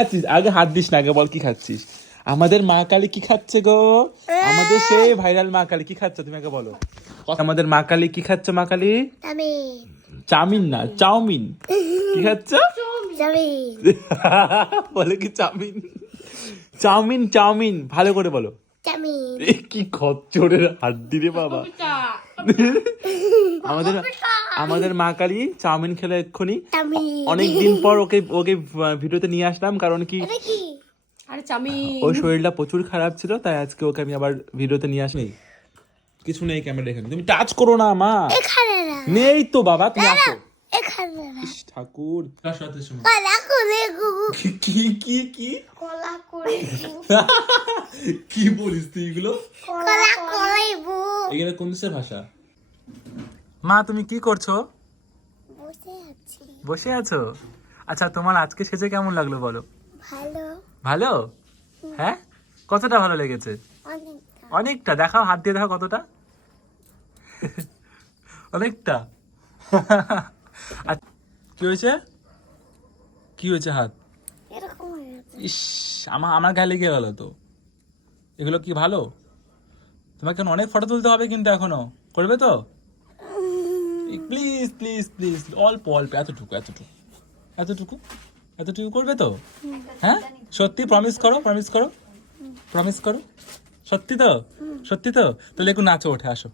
খাচ্ছিস? আগে হাত দিস না, আগে বল কি খাচ্ছিস? আমাদের মা কালী কি খাচ্ছে গো? আমাদের সেই ভাইরাল মা কালী কি খাচ্ছে তুমি আগে বলো। আমাদের মা কালী কি খাচ্ছে? মা কালী চাউমিন না, চাউমিন। কি খাচ্ছ? বলে কি চাউমিন? চাউমিন চাউমিন ভালো করে বলো। কি খচ্চরের হাড্ডি রে বাবা। আমাদের আমাদের মা কালী চাউমিন খেলে এক্ষুনি। অনেকদিন পর ওকে ওকে ভিডিওতে নিয়ে আসলাম, কারণ কি ওর শরীরটা প্রচুর খারাপ ছিল, তাই আজকে ওকে আমি আবার ভিডিওতে নিয়ে আসি। কিছু নেই ক্যামেরা এখানে, তুমি টাচ করো না মা। নেই তো বাবা, তুমি আসো। ইস, ঠাকুর কি কি কি কি বলিস তুই এগুলো? এগুলো কোন দেশের ভাষা? মা তুমি কি করছো? বসে আছো? আচ্ছা, তোমার আজকে সেজে কেমন লাগলো বলো? ভালো? হ্যাঁ, কতটা ভালো লেগেছে? অনেকটা। দেখাও, হাত দিয়ে দেখাও কতটা। অনেকটা। কি হয়েছে? কি হয়েছে? হাত ইস, আমার গায়ে লেগে গেল তো। এগুলো কি ভালো? তোমাকে অনেক ফটো তুলতে হবে কিন্তু এখনো, করবে তো? প্লিজ প্লিজ প্লিজ, অল্প অল্প, এতটুকু এতটুকু এতটুকু এতটুকু করবে তো? হ্যাঁ সত্যি? প্রমিস করো, প্রমিস করো, প্রমিস করো। সত্যি তো? সত্যি তো? তাহলে একটু নাচো, ওঠে আসো।